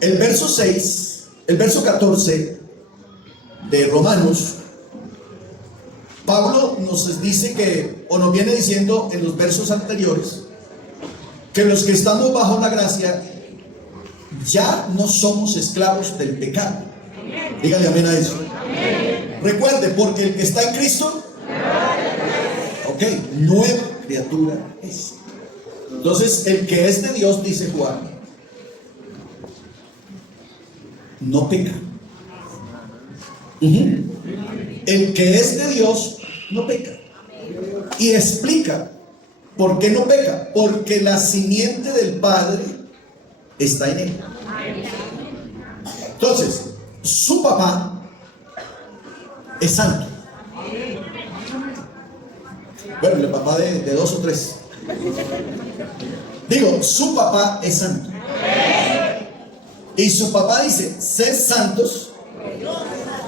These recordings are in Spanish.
El verso 6, el verso 14 de Romanos, Pablo nos dice que, o nos viene diciendo en los versos anteriores, que los que estamos bajo la gracia ya no somos esclavos del pecado. Dígale amén a eso. Recuerde, porque el que está en Cristo, ok, nueva criatura es. Entonces, el que es de Dios, dice Juan, no peca. El que es de Dios no peca. Y explica por qué no peca. Porque la simiente del Padre está en él. Entonces, su papá es santo. Bueno, el papá de dos o tres. Digo, su papá es santo. Y su papá dice, sed santos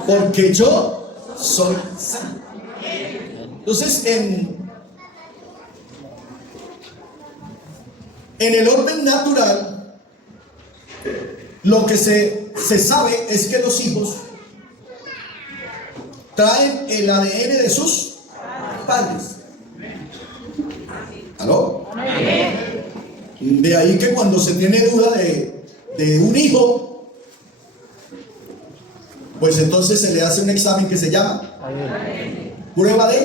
porque yo soy santo. Entonces, en el orden natural, lo que se sabe es que los hijos traen el ADN de sus padres. ¿Aló? De ahí que cuando se tiene duda de un hijo, pues entonces se le hace un examen que se llama prueba de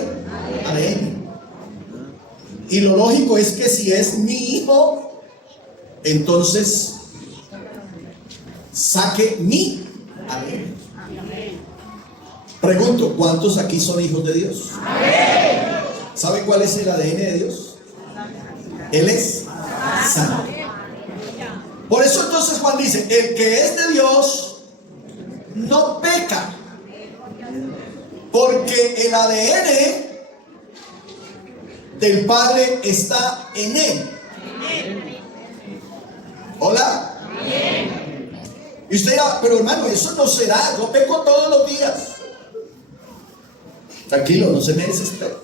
ADN. Y lo lógico es que si es mi hijo, entonces saque mi ADN. Pregunto, ¿cuántos aquí son hijos de Dios? ¿Sabe cuál es el ADN de Dios? Él es santo. Por eso entonces Juan dice, el que es de Dios no peca, porque el ADN del Padre está en él. Hola. Y usted dirá, pero hermano, eso no se da, yo peco todos los días. Tranquilo, no se me desespere.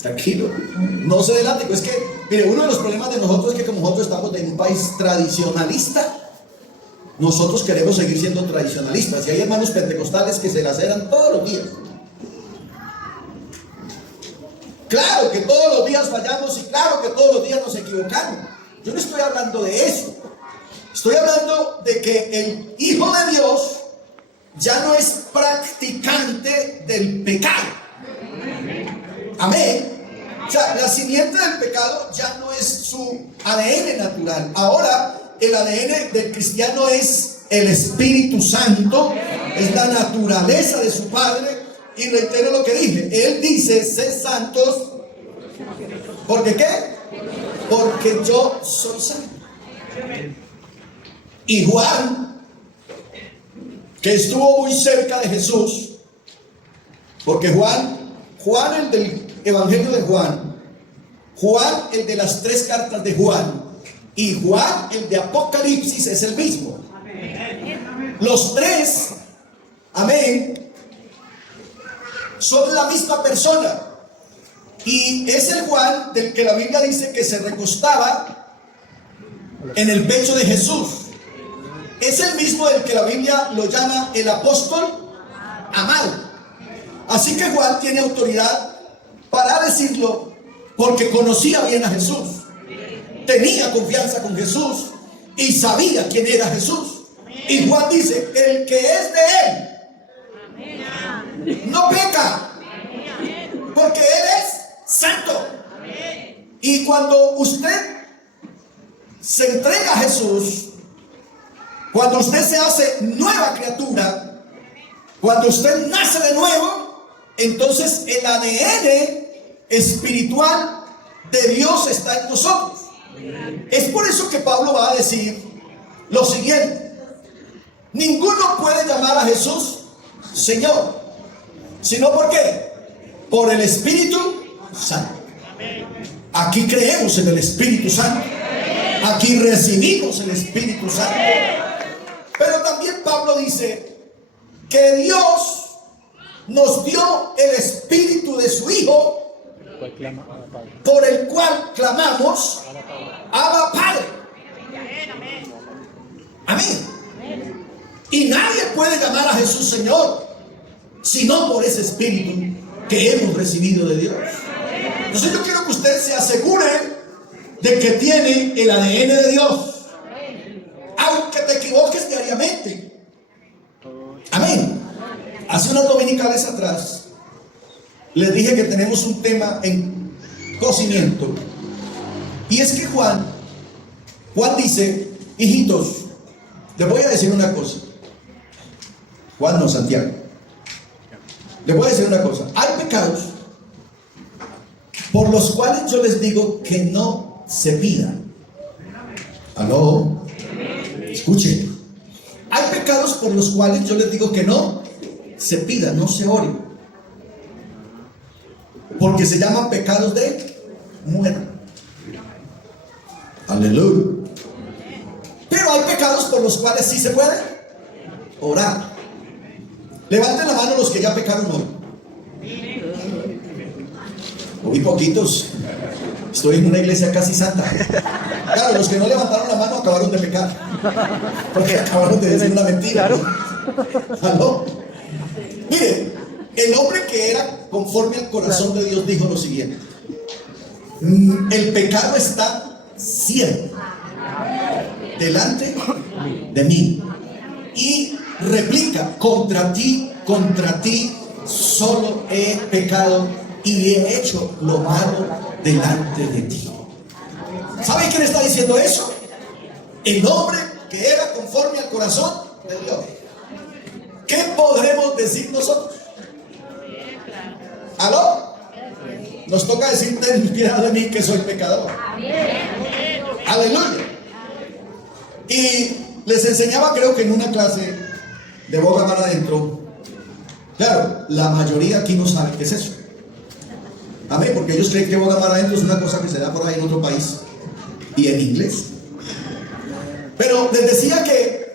Tranquilo, no se delate. Pues que, mire, uno de los problemas de nosotros es que como nosotros estamos en un país tradicionalista, nosotros queremos seguir siendo tradicionalistas. Y hay hermanos pentecostales que se laceran todos los días. Claro que todos los días fallamos y claro que todos los días nos equivocamos. Yo no estoy hablando de eso. Estoy hablando de que el Hijo de Dios ya no es practicante del pecado. Amén. O sea, la simiente del pecado ya no es su ADN natural. Ahora el ADN del cristiano es el Espíritu Santo, es la naturaleza de su Padre. Y reitero lo que dije, Él dice, sed santos, ¿porque qué? Porque yo soy santo. Y Juan, que estuvo muy cerca de Jesús, porque Juan el del Evangelio de Juan el de las 3 cartas de Juan, y Juan el de Apocalipsis es el mismo. Los 3, amén, son la misma persona. Y es el Juan del que la Biblia dice que se recostaba en el pecho de Jesús. Es el mismo del que la Biblia lo llama el apóstol amado. Así que Juan tiene autoridad para decirlo porque conocía bien a Jesús, tenía confianza con Jesús y sabía quién era Jesús. Y Juan dice, el que es de él no peca, porque él es santo. Y cuando usted se entrega a Jesús, cuando usted se hace nueva criatura, cuando usted nace de nuevo, entonces el ADN espiritual de Dios está en nosotros. Es por eso que Pablo va a decir lo siguiente: ninguno puede llamar a Jesús Señor, sino ¿por qué? Por el Espíritu Santo. Aquí creemos en el Espíritu Santo, aquí recibimos el Espíritu Santo. Pero también Pablo dice que Dios nos dio el Espíritu de su Hijo, por el cual clamamos Abba Padre. Amén. Y nadie puede llamar a Jesús Señor, sino por ese Espíritu que hemos recibido de Dios. Entonces yo quiero que usted se asegure de que tiene el ADN de Dios, aunque te equivoques diariamente. Amén. Hace unas dominicales atrás les dije que tenemos un tema en cocimiento, y es que Juan dice: hijitos, les voy a decir una cosa. Juan no, Santiago. Les voy a decir una cosa. Hay pecados por los cuales yo les digo que no se pidan. ¿Aló? Escuchen. Hay pecados por los cuales yo les digo que no se pida, no se ore, porque se llaman pecados de muerte. Aleluya. Pero hay pecados por los cuales sí se puede orar. Levanten la mano los que ya pecaron hoy. Muy poquitos. Estoy en una iglesia casi santa. Claro, los que no levantaron la mano acabaron de pecar, porque acabaron de decir una mentira. ¿Aló? Mire, el hombre que era conforme al corazón de Dios dijo lo siguiente: el pecado está siempre delante de mí, y replica: contra ti solo he pecado y he hecho lo malo delante de ti. ¿Sabe quién está diciendo eso? El hombre que era conforme al corazón de Dios. ¿Qué podremos decir nosotros? ¿Aló? Nos toca decir: ten piedad de mí que soy pecador. Aleluya. Y les enseñaba, creo que en una clase de boga mar adentro. Claro, la mayoría aquí no sabe qué es eso. Amén, porque ellos creen que boga mar adentro es una cosa que se da por ahí en otro país y en inglés. Pero les decía que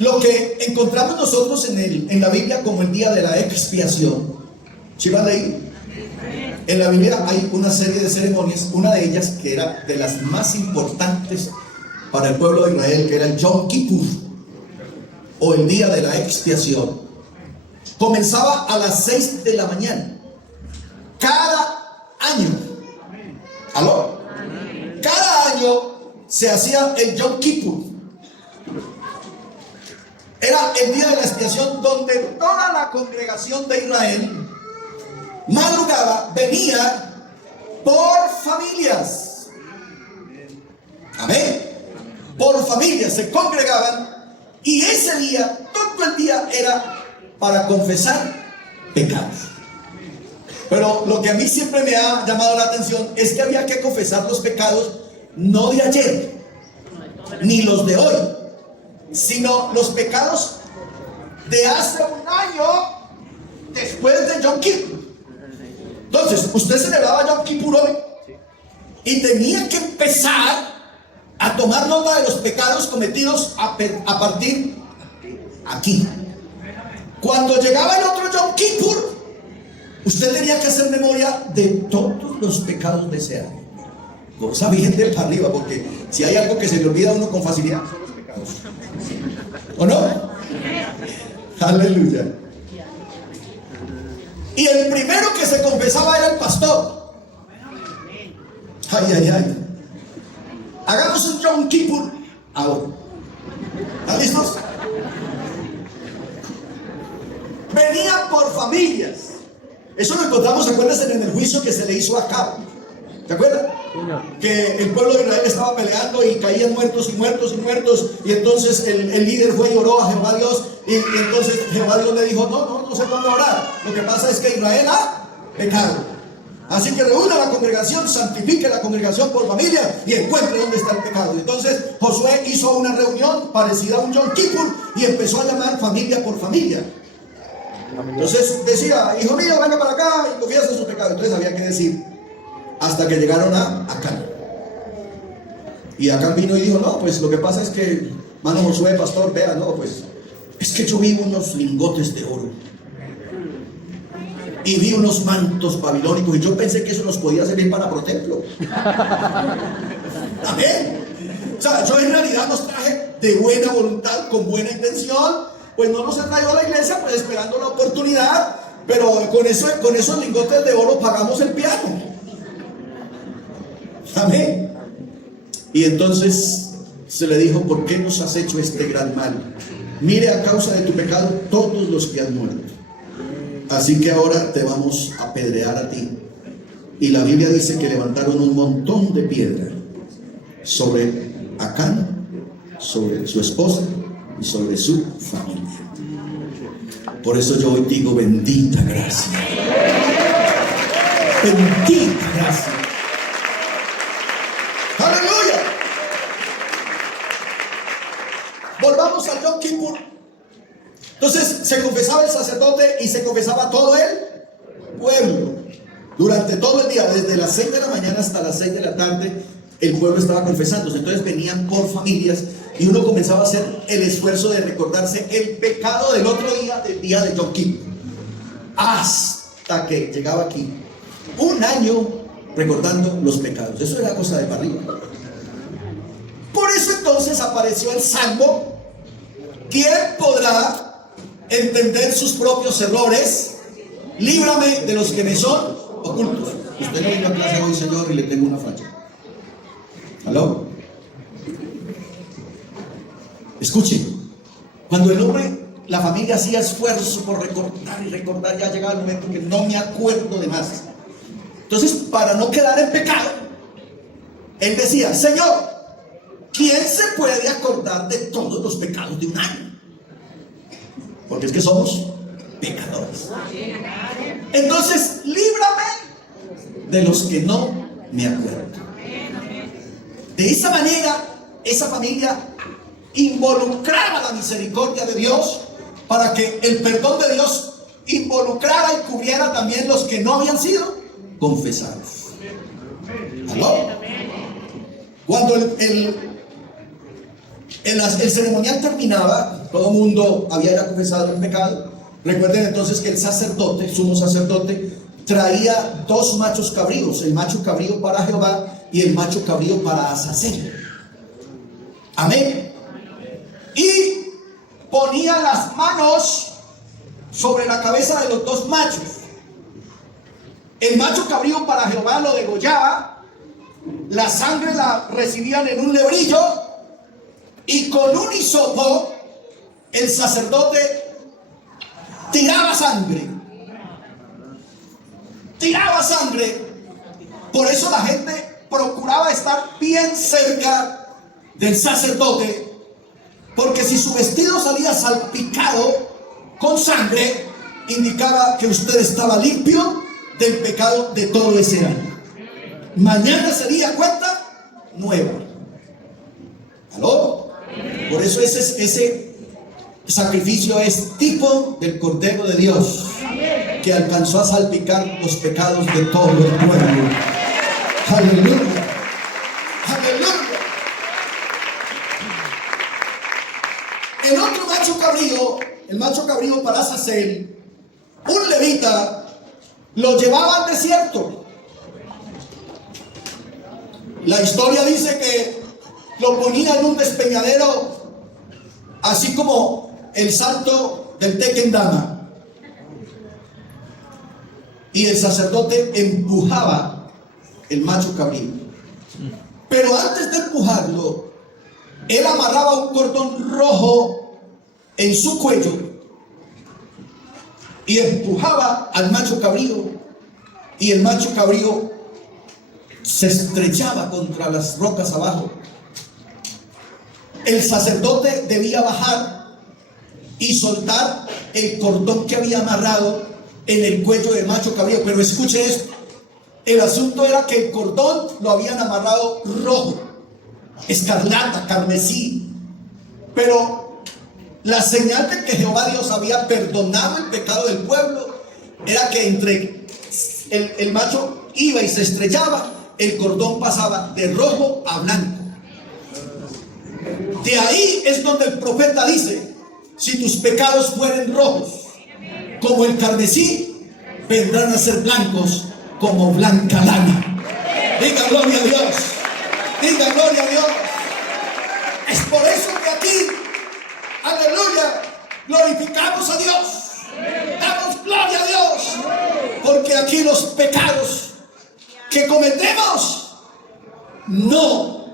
lo que encontramos nosotros en la Biblia como el día de la expiación, ¿sí van a leer? En la Biblia hay una serie de ceremonias, una de ellas que era de las más importantes para el pueblo de Israel, que era el Yom Kippur, o el día de la expiación. Comenzaba a las 6 de la mañana cada año. ¿Aló? Cada año se hacía el Yom Kippur. Era el día de la expiación, donde toda la congregación de Israel madrugaba, venía por familias. Amén. Por familias se congregaban, y ese día, todo el día, era para confesar pecados. Pero lo que a mí siempre me ha llamado la atención es que había que confesar los pecados no de ayer, ni los de hoy, sino los pecados de hace un año después de Yom Kippur. Entonces, usted celebraba Yom Kippur hoy y tenía que empezar a tomar nota de los pecados cometidos a partir aquí. Cuando llegaba el otro Yom Kippur, usted tenía que hacer memoria de todos los pecados de ese año. Cosa bien de para arriba, porque si hay algo que se le olvida a uno con facilidad, son los pecados. ¿O no? Aleluya. Y el primero que se confesaba era el pastor. Ay, ay, ay. Hagamos un Yom Kippur ahora. ¿Están listos? Venía por familias. Eso lo encontramos, acuérdense, en el juicio que se le hizo a Acab. ¿Te acuerdas? Que el pueblo de Israel estaba peleando y caían muertos y muertos y muertos. Y entonces el líder fue y oró a Jehová Dios. Y entonces Jehová Dios le dijo: no sé cuándo orar. Lo que pasa es que Israel ha pecado. Así que reúna la congregación, santifique la congregación por familia y encuentre dónde está el pecado. Y entonces Josué hizo una reunión parecida a un Yom Kippur y empezó a llamar familia por familia. Entonces decía: hijo mío, venga para acá y confiesa su pecado. Entonces había que decir, hasta que llegaron a Acán. Y Acán vino y dijo: no, pues lo que pasa es que, mano Josué, pastor, vea, no, pues es que yo vi unos lingotes de oro y vi unos mantos babilónicos y yo pensé que eso nos podía servir para protemplo. Amén. O sea, yo en realidad los traje de buena voluntad, con buena intención. Pues no nos he traído a la iglesia, pues esperando la oportunidad. Pero con esos lingotes de oro pagamos el piano. Amén. Y entonces se le dijo: ¿por qué nos has hecho este gran mal? Mire, a causa de tu pecado todos los que han muerto. Así que ahora te vamos a apedrear a ti. Y la Biblia dice que levantaron un montón de piedra sobre Acán, sobre su esposa y sobre su familia. Por eso yo hoy digo: bendita gracia. Bendita gracia. Aleluya. Volvamos al Yom Kippur. Entonces se confesaba el sacerdote y se confesaba todo el pueblo. Durante todo el día, desde las 6 de la mañana hasta las 6 de la tarde, el pueblo estaba confesándose. Entonces venían por familias y uno comenzaba a hacer el esfuerzo de recordarse el pecado del otro día, del día de Yom Kippur, hasta que llegaba aquí. Un año recordando los pecados. Eso era cosa de para arriba. Por eso entonces apareció el Salmo: ¿quién podrá entender sus propios errores? Líbrame de los que me son ocultos. Usted no vino a clase hoy, Señor, y le tengo una falla. ¿Aló? Escuchen, cuando el hombre, la familia hacía esfuerzo por recordar y recordar, ya llegaba el momento que no me acuerdo de más. Entonces, para no quedar en pecado, él decía: Señor, ¿quién se puede acordar de todos los pecados de un año? Porque es que somos pecadores. Entonces, líbrame de los que no me acuerdo. De esa manera, esa familia involucraba la misericordia de Dios para que el perdón de Dios involucrara y cubriera también los que no habían sido confesados. ¿Aló? Cuando el ceremonial terminaba, todo el mundo había ya confesado el pecado. Recuerden entonces que el sacerdote, el sumo sacerdote, traía 2 machos cabríos: el macho cabrío para Jehová y el macho cabrío para Azazel. Amén. Y ponía las manos sobre la cabeza de los 2 machos. El macho cabrío para Jehová lo degollaba, la sangre la recibían en un lebrillo, y con un hisopo el sacerdote tiraba sangre. Tiraba sangre. Por eso la gente procuraba estar bien cerca del sacerdote, porque si su vestido salía salpicado con sangre, indicaba que usted estaba limpio del pecado de todo ese año. Mañana sería cuenta nueva. ¿Aló? Por eso ese sacrificio es tipo del Cordero de Dios, que alcanzó a salpicar los pecados de todo el pueblo. Aleluya. Aleluya. El otro macho cabrío, el macho cabrío para Azazel, un levita, lo llevaba al desierto. La historia dice que lo ponía en un despeñadero, así como el salto del Tequendama, y el sacerdote empujaba el macho cabrío. Pero antes de empujarlo, él amarraba un cordón rojo en su cuello y empujaba al macho cabrío, y el macho cabrío se estrellaba contra las rocas abajo. El sacerdote debía bajar y soltar el cordón que había amarrado en el cuello del macho cabrío. Pero escuche esto: el asunto era que el cordón lo habían amarrado rojo, escarlata, carmesí. Pero la señal de que Jehová Dios había perdonado el pecado del pueblo era que entre el macho iba y se estrellaba, el cordón pasaba de rojo a blanco. De ahí es donde el profeta dice: si tus pecados fueren rojos como el carmesí, vendrán a ser blancos como blanca lana. Diga gloria a Dios. Diga gloria a Dios. Es por eso que aquí, aleluya, glorificamos a Dios. Damos gloria a Dios. Porque aquí los pecados que cometemos no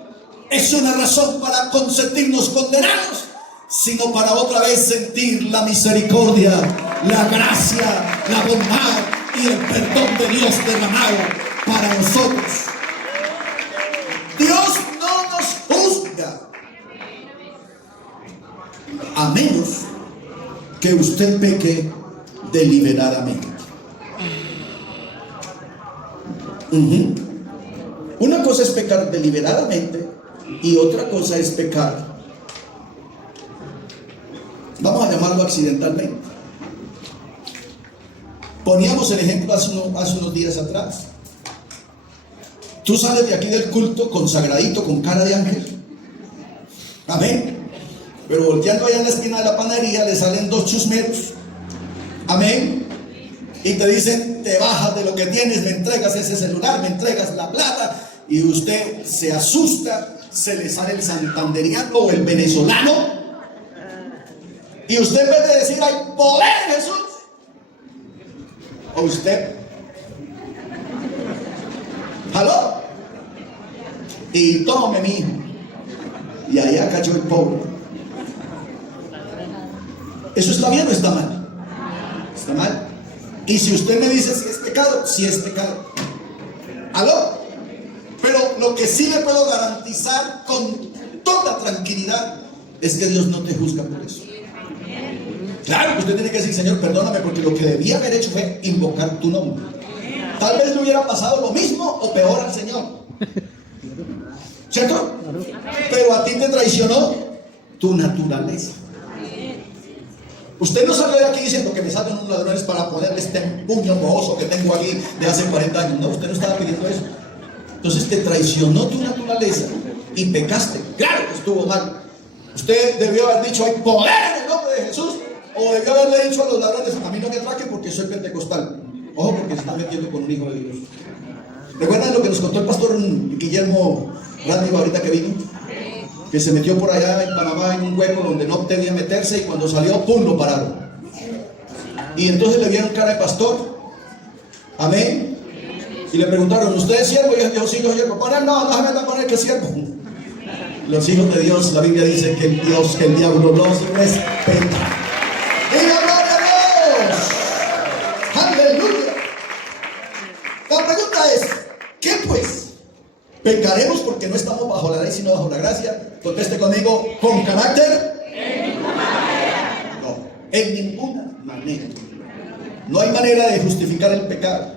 es una razón para sentirnos condenados, sino para otra vez sentir la misericordia, la gracia, la bondad y el perdón de Dios derramado para nosotros. Dios no nos juzga, a menos que usted peque deliberadamente. Una cosa es pecar deliberadamente y otra cosa es pecar, vamos a llamarlo accidentalmente. Poníamos el ejemplo hace unos días atrás. Tú sales de aquí del culto consagradito, con cara de ángel. Amén. Pero volteando allá en la esquina de la panadería le salen dos chusmeros. Amén. Y te dicen, te bajas de lo que tienes, me entregas ese celular, me entregas la plata. Y usted se asusta, se le sale el santanderiano o el venezolano. Y usted, en vez de decir, hay poder en Jesús, o usted, ¿aló? Y tome, mi hijo. Y allá cayó el pobre. ¿Eso está bien o está mal? Está mal. Y si usted me dice si es pecado, sí es pecado. ¿Aló? Pero lo que sí le puedo garantizar con toda tranquilidad es que Dios no te juzga por eso. Claro que usted tiene que decir, Señor, perdóname, porque lo que debía haber hecho fue invocar tu nombre. Tal vez le hubiera pasado lo mismo o peor al Señor, ¿cierto? Pero a ti te traicionó tu naturaleza. Usted no salió de aquí diciendo que me salgan unos ladrones para ponerle este puño mohoso que tengo aquí de hace 40 años. No, usted no estaba pidiendo eso. Entonces te traicionó tu naturaleza y pecaste. Claro que estuvo mal. Usted debió haber dicho, hay poder en el nombre de Jesús. O debió haberle dicho a los ladrones, a mí no me atraquen porque soy pentecostal. Ojo, porque se está metiendo con un hijo de Dios. ¿Recuerdan lo que nos contó el pastor Guillermo Randy ahorita que vino? Que se metió por allá en Panamá en un hueco donde no debía meterse, y cuando salió, ¡pum!, lo pararon. Y entonces le vieron cara de pastor. Amén. Y le preguntaron, ¿usted es siervo? Y yo, sí, yo siervo. Con él no se metan con él, que es siervo. Los hijos de Dios, la Biblia dice que el Dios, que el diablo los respeta. ¡Diga gloria a Dios! ¡Aleluya! La pregunta es, ¿qué pues? ¿Pecaremos porque no estamos bajo la ley sino bajo la gracia? Conteste conmigo, ¿con carácter? En ninguna manera. No, en ninguna manera. No hay manera de justificar el pecado.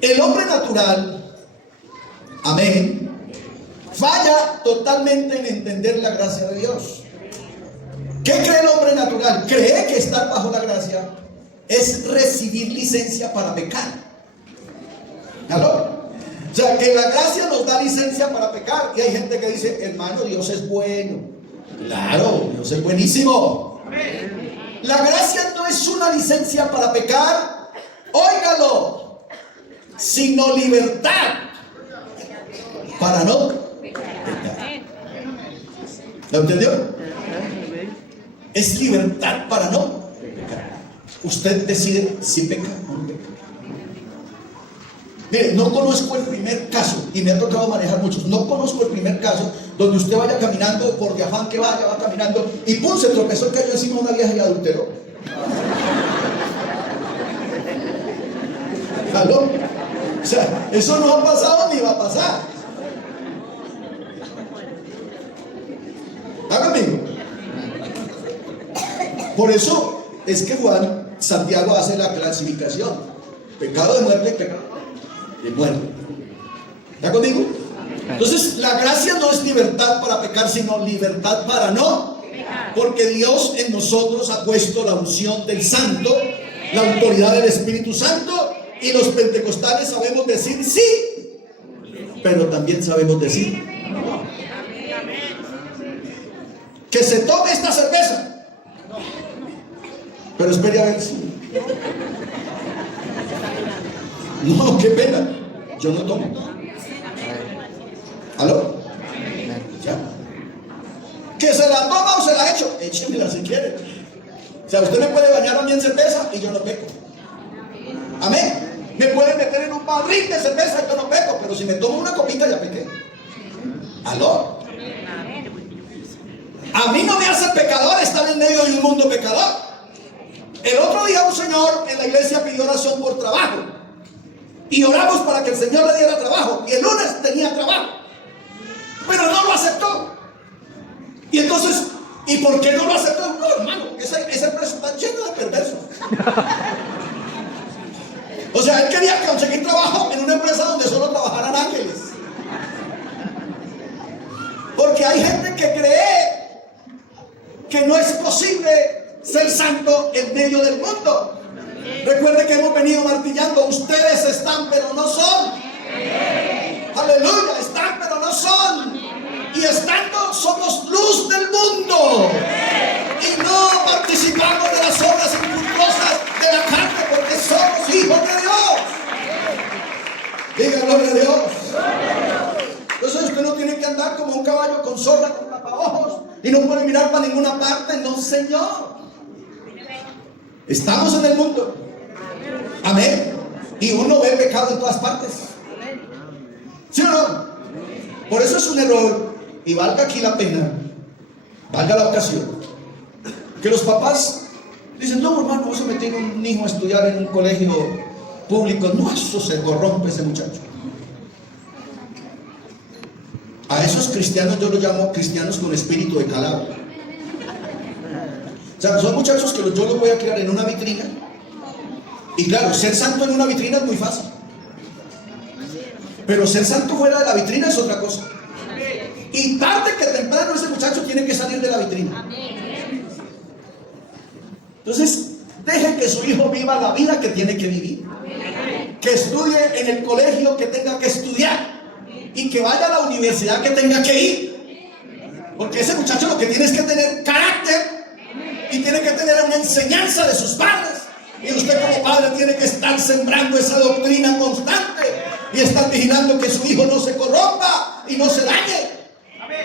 El hombre natural, amén, falla totalmente en entender la gracia de Dios. ¿Qué cree el hombre natural? Cree que estar bajo la gracia es recibir licencia para pecar. ¿Aló? O sea, que la gracia nos da licencia para pecar. Y hay gente que dice, hermano, Dios es bueno. Claro, Dios es buenísimo. La gracia no es una licencia para pecar, óigalo, sino libertad para no pecar. ¿Lo entendió? Es libertad para no pecar. Usted decide si peca o no peca. Mire, no conozco el primer caso, y me ha tocado manejar muchos, no conozco el primer caso donde usted vaya caminando, por de afán que vaya, va caminando, y pum, se tropezó, cayó encima de una vieja y adulteró. ¿Aló? O sea, eso no ha pasado ni va a pasar. ¿Está conmigo? Por eso es que Santiago hace la clasificación: pecado de muerte y pecado de muerte. ¿Está conmigo? Entonces, la gracia no es libertad para pecar, sino libertad para no. Porque Dios en nosotros ha puesto la unción del Santo, la autoridad del Espíritu Santo, y los pentecostales sabemos decir sí, pero también sabemos decir no. Que se tome esta cerveza, pero espere a ver si. No, qué pena, yo no tomo. ¿Aló? Ya. échemela si quiere. O sea, usted me puede bañar a mí en cerveza y yo no peco. Amén. Me puede meter en un barril de cerveza y yo no peco, pero si me tomo una copita ya pequé. ¿Aló? A mí no me hace pecador estar en medio de un mundo pecador. El otro día un señor en la iglesia pidió oración por trabajo. Y oramos para que el Señor le diera trabajo. Y el lunes tenía trabajo. Pero no lo aceptó. Y entonces, ¿y por qué no lo aceptó? No, hermano, esa empresa está llena de perversos. O sea, él quería conseguir trabajo en una empresa donde solo trabajaran ángeles. Porque hay gente que cree que no es posible ser santo en medio del mundo. Recuerde que hemos venido martillando. Ustedes están pero no son. Aleluya, están pero no son. Y estando somos luz del mundo. Y no participamos de las obras infructuosas de la carne, porque somos hijos de Dios. Diga gloria a Dios. Entonces usted no tiene que andar como un caballo con sorda, con tapaojos, y no puede mirar para ninguna parte. No, Señor. Estamos en el mundo. Amén. Y uno ve pecado en todas partes. ¿Sí o no? Por eso es un error. Y valga aquí la pena, valga la ocasión, que los papás dicen: no, hermano, vamos a meter un hijo a estudiar en un colegio público. No, eso se corrompe ese muchacho. A esos cristianos yo los llamo cristianos con espíritu de calado. O sea, son muchachos que yo los voy a criar en una vitrina. Y claro, ser santo en una vitrina es muy fácil. Pero ser santo fuera de la vitrina es otra cosa. Y tarde que temprano ese muchacho tiene que salir de la vitrina. Entonces, deje que su hijo viva la vida que tiene que vivir. Que estudie en el colegio que tenga que estudiar. Y que vaya a la universidad que tenga que ir. Porque ese muchacho lo que tiene es que tener carácter. Y tiene que tener una enseñanza de sus padres. Y usted como padre tiene que estar sembrando esa doctrina constante. Y estar vigilando que su hijo no se corrompa y no se dañe.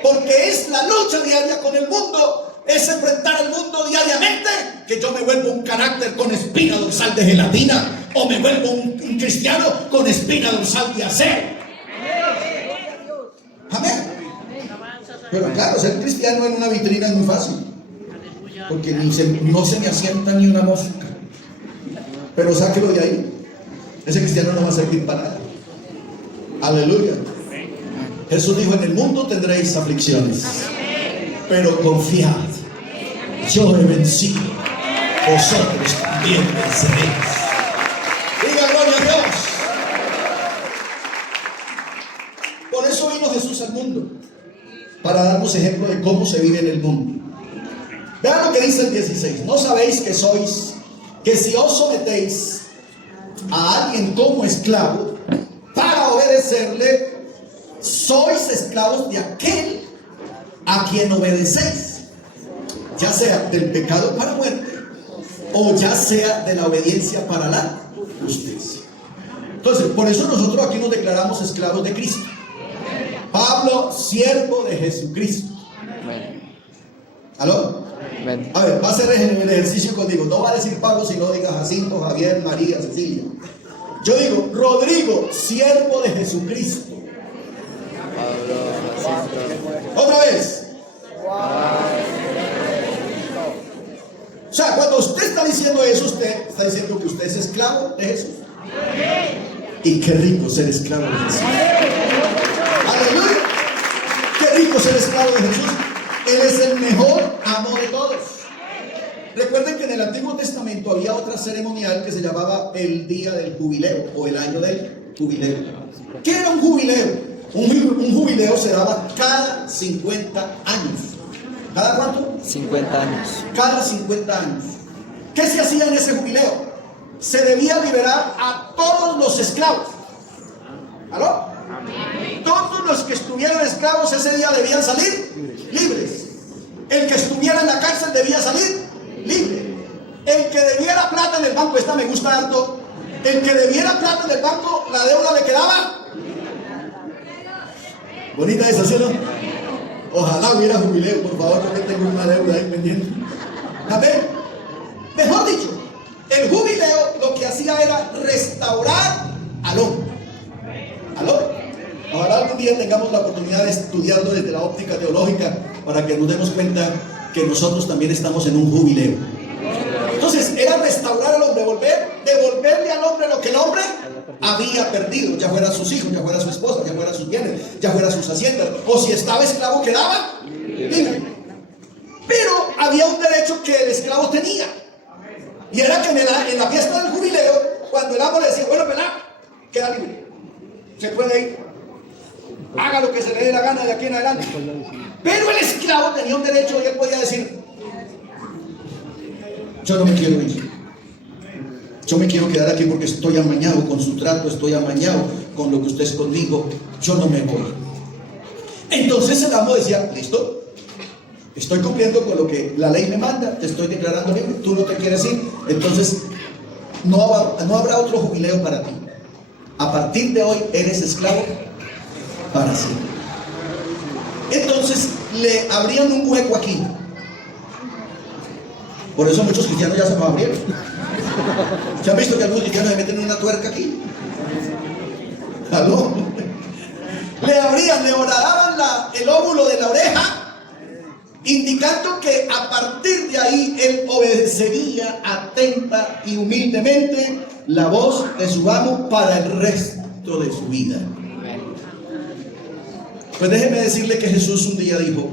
Porque es la lucha diaria con el mundo. Es enfrentar al mundo diariamente. Que yo me vuelvo un carácter con espina dorsal de gelatina. O me vuelvo un cristiano con espina dorsal de acero. Amén. Pero claro, ser cristiano en una vitrina es muy fácil. Porque no se me asienta ni una mosca. Pero sáquelo de ahí. Ese cristiano no va a servir para nada. Aleluya. Jesús dijo: en el mundo tendréis aflicciones, pero confiad, yo he vencido, vosotros también venceréis. Diga gloria a Dios. Por eso vino Jesús al mundo, para darnos ejemplo de cómo se vive en el mundo. Vean lo que dice el 16. ¿No sabéis que si os sometéis a alguien como esclavo para obedecerle, sois esclavos de aquel a quien obedecéis, ya sea del pecado para muerte o ya sea de la obediencia para la justicia? Entonces, por eso nosotros aquí nos declaramos esclavos de Cristo. Pablo, siervo de Jesucristo. ¿Aló? A ver, va a hacer el ejercicio conmigo. No va a decir Pablo, sino diga Jacinto, Javier, María, Cecilia. Yo digo Rodrigo, siervo de Jesucristo. Otra vez. O sea, cuando usted está diciendo eso, usted está diciendo que usted es esclavo de Jesús. Y qué rico ser esclavo de Jesús. Aleluya. Qué rico ser esclavo de Jesús. Él es el mejor amo de todos. Recuerden que en el Antiguo Testamento había otra ceremonial que se llamaba el día del jubileo o el año del jubileo. ¿Qué era un jubileo? Un jubileo se daba cada 50 años. ¿Cada cuánto? 50 años. Cada 50 años. ¿Qué se hacía en ese jubileo? Se debía liberar a todos los esclavos. ¿Aló? Todos los que estuvieran esclavos ese día debían salir libres. El que estuviera en la cárcel debía salir libre. El que debiera plata en el banco, esta me gusta harto. El que debiera plata en el banco, la deuda le quedaba bonita esa, ¿sí o no? Ojalá hubiera jubileo, por favor, porque tengo una deuda ahí pendiente. Amén. Mejor dicho, el jubileo lo que hacía era restaurar al hombre. ¿Aló? Ojalá algún día tengamos la oportunidad de estudiarlo desde la óptica teológica para que nos demos cuenta que nosotros también estamos en un jubileo. Entonces era restaurar al hombre, devolverle al hombre lo que el hombre había perdido, ya fuera sus hijos, ya fuera su esposa, ya fuera sus bienes, ya fuera sus haciendas, o si estaba esclavo quedaba libre. Pero había un derecho que el esclavo tenía, y era que en la fiesta del jubileo, cuando el amo le decía, bueno, pelá, queda libre, se puede ir, haga lo que se le dé la gana de aquí en adelante. Pero el esclavo tenía un derecho y él podía decir, yo no me quiero ir, yo me quiero quedar aquí porque estoy amañado con su trato, estoy amañado con lo que usted es conmigo, yo no me voy. Entonces el amo decía, listo, estoy cumpliendo con lo que la ley me manda, te estoy declarando libre, tú no te quieres ir, entonces no habrá otro jubileo para ti. A partir de hoy eres esclavo para siempre. Entonces le abrían un hueco aquí. Por eso muchos cristianos ya se lo abrieron. ¿Se han visto que algunos cristianos se meten en una tuerca aquí? ¿Aló? Le abrían, le horadaban el óvulo de la oreja, indicando que a partir de ahí él obedecería atenta y humildemente la voz de su amo para el resto de su vida. Pues déjeme decirle que Jesús un día dijo,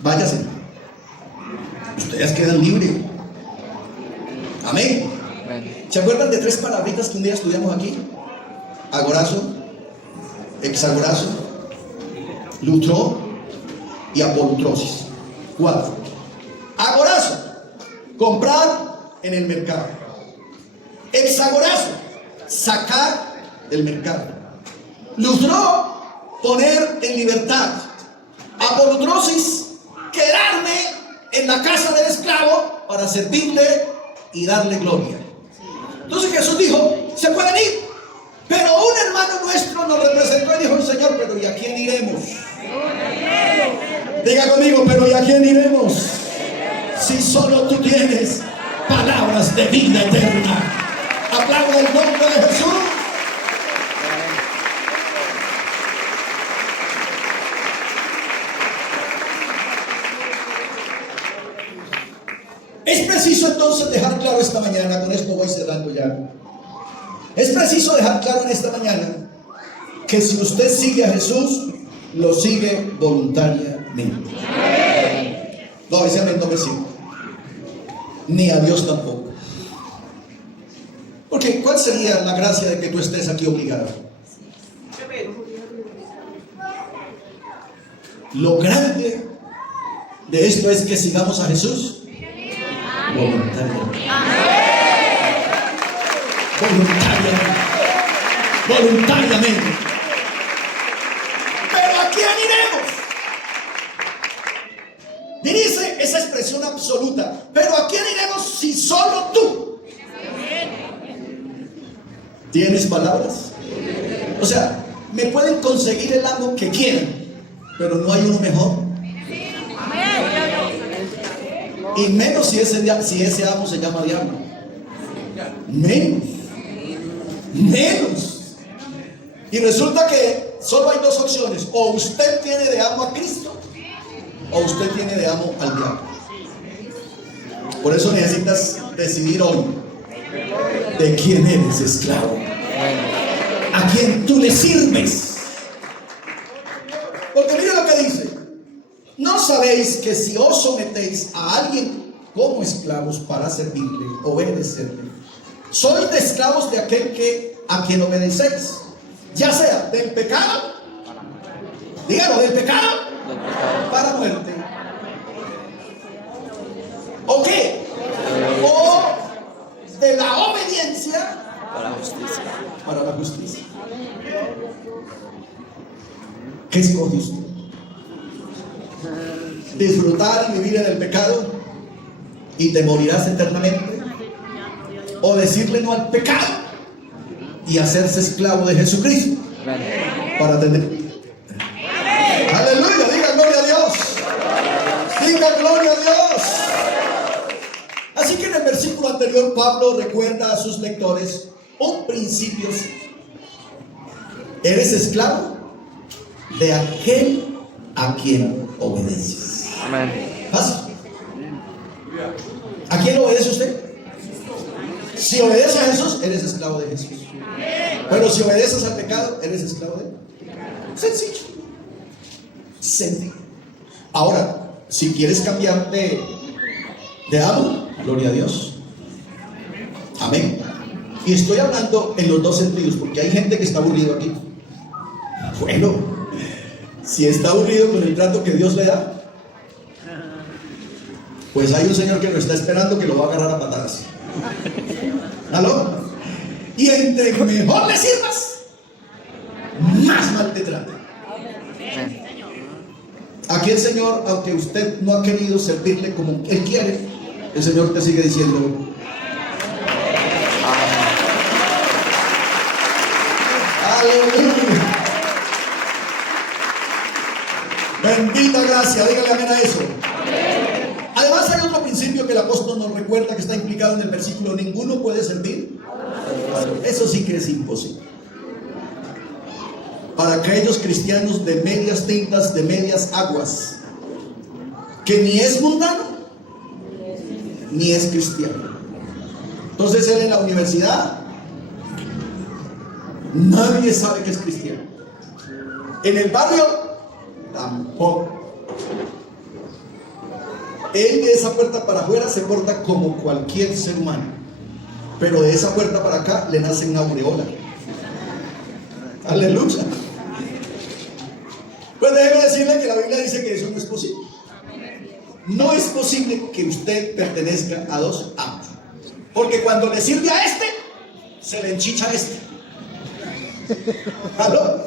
váyase, ustedes quedan libres. Amén. ¿Se acuerdan de 3 palabritas que un día estudiamos aquí? Agorazo, hexagorazo, lutro y apolutrosis. 4. Agorazo, comprar en el mercado. Hexagorazo, sacar del mercado. Lutro, poner en libertad. Apolutrosis, quedarme en la casa del esclavo para servirle y darle gloria. Entonces Jesús dijo, se pueden ir, pero un hermano nuestro nos representó y dijo, Señor, pero ¿y a quién iremos? Diga conmigo, pero ¿y a quién iremos? Si solo tú tienes palabras de vida eterna. Aplauda el nombre de Jesús. Es preciso entonces dejar claro esta mañana, con esto voy cerrando ya. Es preciso dejar claro en esta mañana que si usted sigue a Jesús, lo sigue voluntariamente. No, ese amén no me sigue. Ni a Dios tampoco. Porque ¿cuál sería la gracia de que tú estés aquí obligado? Lo grande de esto es que sigamos a Jesús voluntariamente. Voluntariamente. Pero ¿a quién iremos? Dice esa expresión absoluta. Pero ¿a quién iremos si solo tú tienes palabras? O sea, me pueden conseguir el amo que quieran, pero no hay uno mejor. Y menos si ese amo se llama diablo. Menos. Y resulta que solo hay 2 opciones. O usted tiene de amo a Cristo, o usted tiene de amo al diablo. Por eso necesitas decidir hoy de quién eres esclavo, a quién tú le sirves. Porque mire lo que dice: ¿no sabéis que si os sometéis a alguien como esclavos para servirle, obedecerle, sois de esclavos de aquel a quien obedecéis, ya sea del pecado, dígalo, del pecado para muerte, o qué, o de la obediencia para la justicia. ¿Qué escoge usted? ¿Disfrutar y vivir en el pecado y te morirás eternamente? ¿O decirle no al pecado y hacerse esclavo de Jesucristo para tener? diga gloria a Dios. Así que en el versículo anterior Pablo recuerda a sus lectores un principio. Eres esclavo de aquel a quien obedeces. Amén. Fácil. ¿A quién obedece usted? Si obedeces a Jesús, eres esclavo de Jesús. Pero si obedeces al pecado, eres esclavo de él. Sencillo. Sencillo. Ahora, si quieres cambiar de amo, gloria a Dios. Amén. Y estoy hablando en los dos sentidos, porque hay gente que está aburrido aquí. Bueno, si está aburrido con el trato que Dios le da, pues hay un Señor que lo está esperando, que lo va a agarrar a patadas. ¿Aló? Y entre mejor le sirvas, más mal te trata. Aquí el Señor, aunque usted no ha querido servirle como Él quiere, el Señor te sigue diciendo: aleluya. Bendita gracia, dígale amén a eso. Además hay otro principio que el apóstol nos recuerda, que está implicado en el versículo: ninguno puede servir. Eso sí que es imposible. Para aquellos cristianos de medias tintas, de medias aguas, que ni es mundano ni es cristiano. Entonces él en la universidad, nadie sabe que es cristiano. En el barrio, tampoco. Él de esa puerta para afuera se porta como cualquier ser humano, pero de esa puerta para acá le nace una aureola. Aleluya. Pues déjeme decirle que la Biblia dice que eso no es posible. No es posible que usted pertenezca a dos amos, porque cuando le sirve a este, se le enchicha a este. ¿Aló?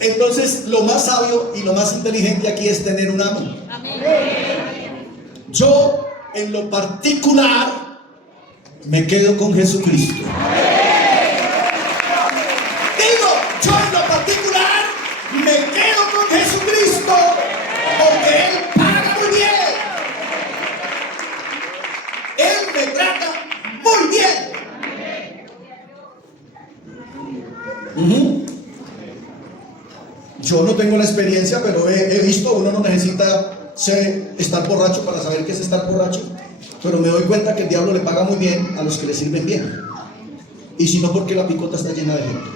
Entonces lo más sabio y lo más inteligente aquí es tener un amo. Yo en lo particular me quedo con Jesucristo. Digo, yo en lo particular me quedo con Jesucristo, porque Él paga muy bien. Él me trata muy bien. Yo no tengo la experiencia, pero he visto, uno no necesita estar borracho para saber qué es estar borracho, pero me doy cuenta que el diablo le paga muy bien a los que le sirven bien. Y si no, porque la picota está llena de gente.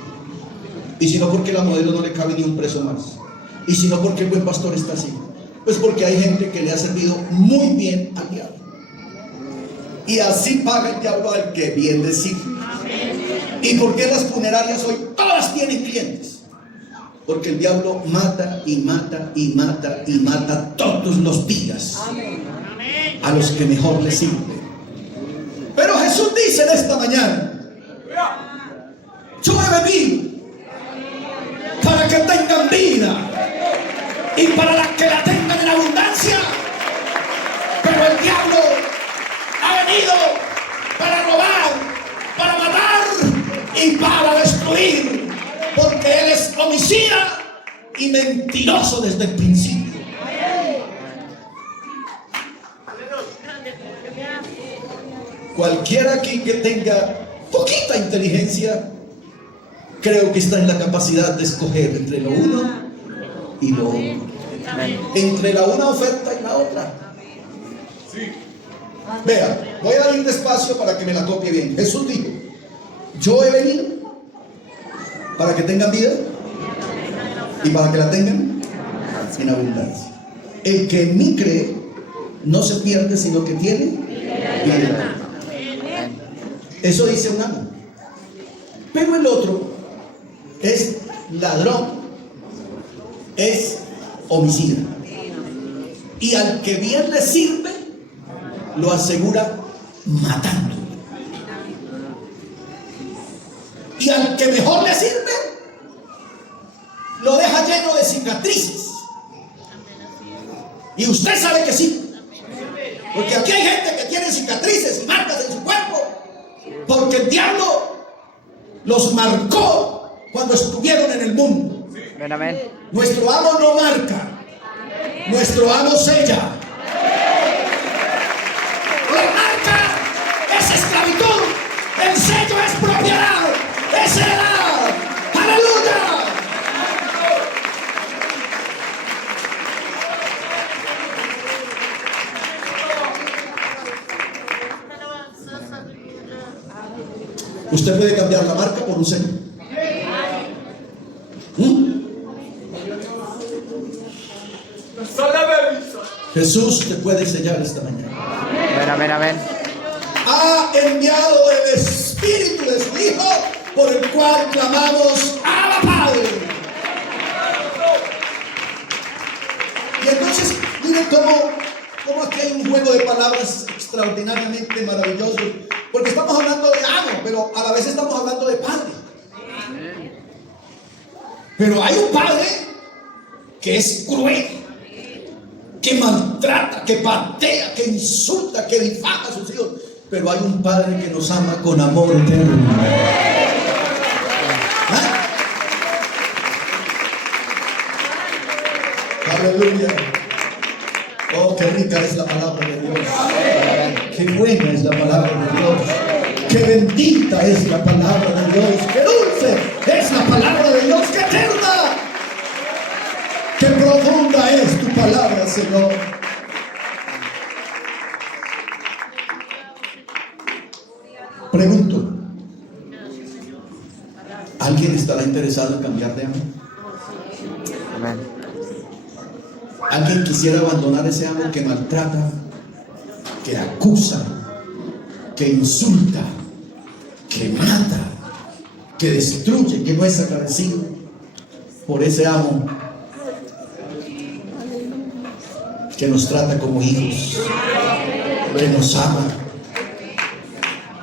Y si no, porque la modelo no le cabe ni un preso más. Y si no, porque el buen pastor está así. Pues porque hay gente que le ha servido muy bien al diablo. Y así paga el diablo al que bien le sirve. ¿Y por qué las funerarias hoy todas tienen clientes? Porque el diablo mata y mata y mata y mata todos los días a los que mejor le sirve. Pero Jesús dice en esta mañana: yo he venido para que tengan vida y para las que la tengan en abundancia. Pero el diablo ha venido para robar, para matar y para destruir, porque él es homicida y mentiroso desde el principio. Cualquiera aquí que tenga poquita inteligencia, creo que está en la capacidad de escoger entre lo uno y lo otro, entre la una oferta y la otra. Vea, voy a ir despacio para que me la copie bien. Jesús dijo: yo he venido para que tengan vida y para que la tengan en abundancia. El que en mí cree no se pierde, sino que tiene vida. Eso dice un amo. Pero el otro es ladrón, es homicida, y al que bien le sirve lo asegura matando, y al que mejor le sirve lo deja lleno de cicatrices. Y usted sabe que sí, porque aquí hay gente que tiene cicatrices y marcas en su cuerpo, porque el diablo los marcó cuando estuvieron en el mundo. Amén. Nuestro amo no marca, nuestro amo sella. Usted puede cambiar la marca por un sello. Jesús te puede sellar esta mañana. Amén, amén, amén. Ha enviado el Espíritu de su Hijo, por el cual clamamos Abba Padre. Y entonces, miren cómo aquí hay un juego de palabras extraordinariamente maravilloso. Porque estamos hablando de amo, pero a la vez estamos hablando de padre. Pero hay un padre que es cruel, que maltrata, que patea, que insulta, que difama a sus hijos. Pero hay un padre que nos ama con amor eterno. ¿Ah? Aleluya. Oh, qué rica es la palabra de Dios. Qué buena es la palabra de Dios. Qué bendita es la palabra de Dios. Qué dulce es la palabra de Dios. Qué eterna. Qué profunda es tu palabra, Señor. Pregunto, ¿alguien estará interesado en cambiar de amo? Amén. ¿Alguien quisiera abandonar ese amo que maltrata, que acusa, que insulta, que mata, que destruye, que no es agradecido por ese amo que nos trata como hijos, que nos ama,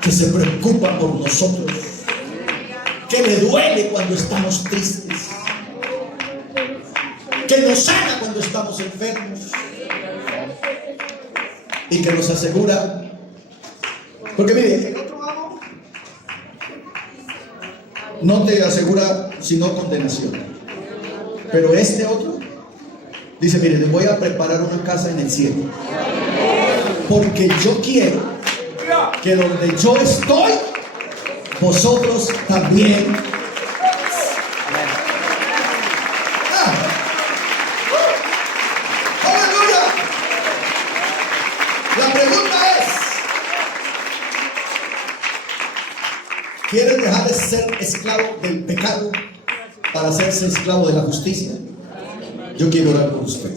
que se preocupa por nosotros, que le duele cuando estamos tristes, que nos sana cuando estamos enfermos y que nos asegura? Porque mire, el otro amo no te asegura sino condenación, pero este otro dice: mire, les voy a preparar una casa en el cielo, porque yo quiero que donde yo estoy, vosotros también. ¡Aleluya! La pregunta es: ¿quieres dejar de ser esclavo del pecado para hacerse esclavo de la justicia? Yo quiero orar por usted.